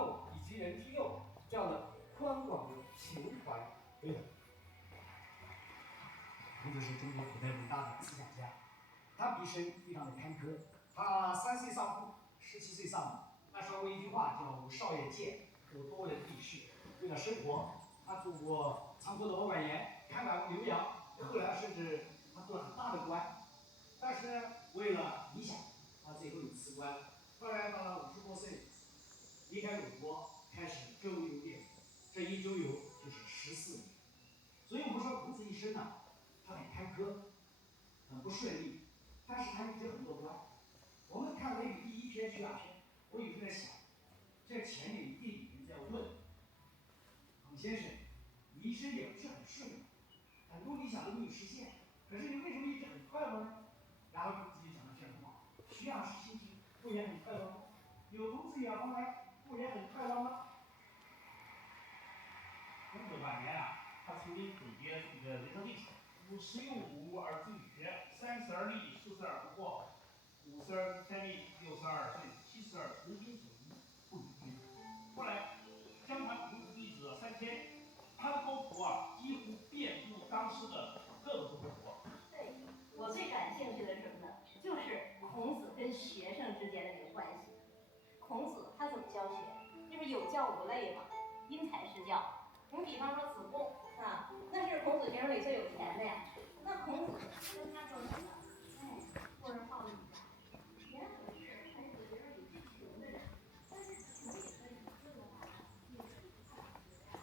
幼以及人之幼这样的宽广的情怀为本。孔子是中国古代伟大的思想家，他毕生非常的坎坷。他3岁丧父，17岁丧母。那时候一句话叫“吾少也贱，有多人避世”。为了生活，他做过仓库的保管员，看管过牛羊，后来甚至他做了很大的官。但是呢，为了理想，他最后又辞官。后来到了50多岁，离开鲁国，开始周游列国。这一周游就是14年。所以我们说孔子一生呢，他很坎坷，很不顺利，但是他一直很乐观。我们看《论语》第1篇《学雅篇》，我有时在想，这前面一定有人在问孔先生，你一生也不是很顺利，很多理想都没有实现，可是你为什么一直很快乐呢？然后孔子就讲了这样的话：徐养是心情，不也很快乐吗？有朋自远方来，不也很快乐吗？孔子晚年啊，他曾经总结这个人生历程：50用武而志于学，30而立，40而不惑，50而天命，60而顺，70而从心所欲，不逾矩。后来，相传孔子弟子3000，他的构图啊，几乎遍布当时的各个诸侯国。对，我最感兴趣的是什么呢？就是孔子跟学生之间的这个关系。孔子他怎么教学？就是有教无类嘛，因材施教。你比方说子贡啊，那是孔子学生里最有钱的呀。那孔子跟他说什么？哎，富人好义家，钱可是才是学生里最穷的人，但是穷也可以自由发展，也可以发展学呀。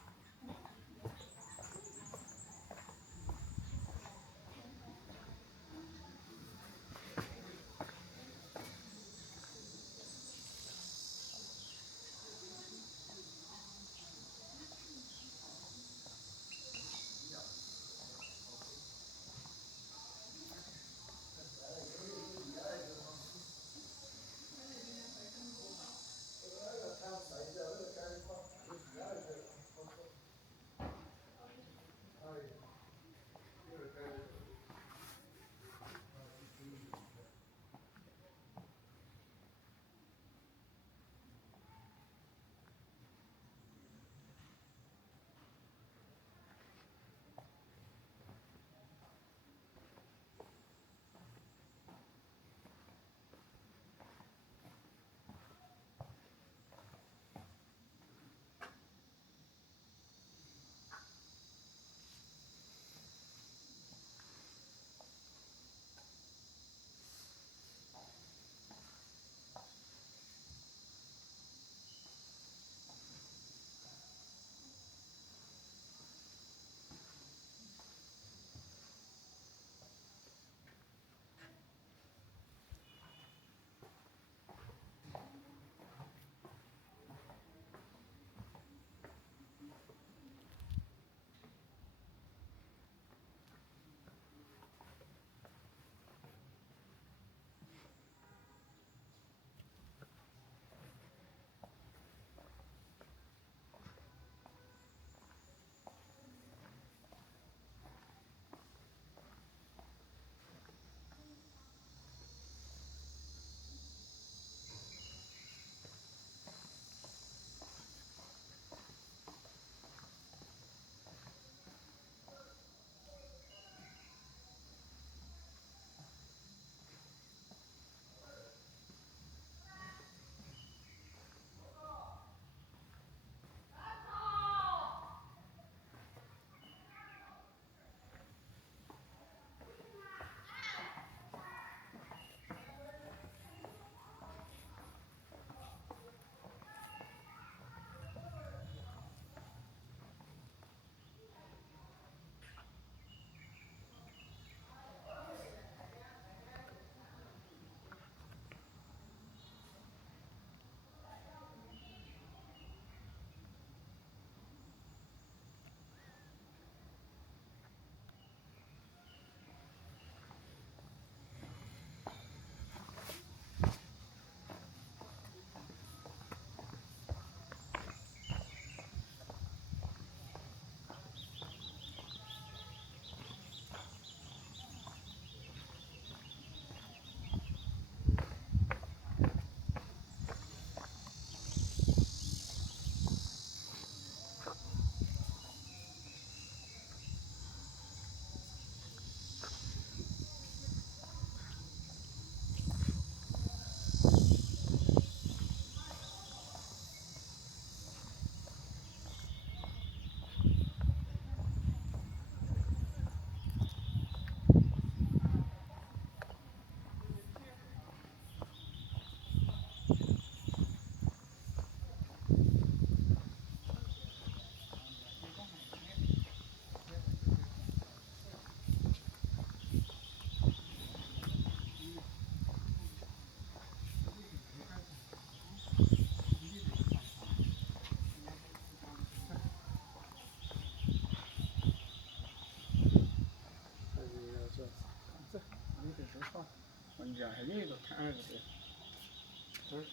我家里头看着的，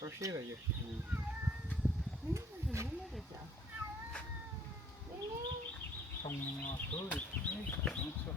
都写了就。这是你那个叫？聪明啊，可以，没错。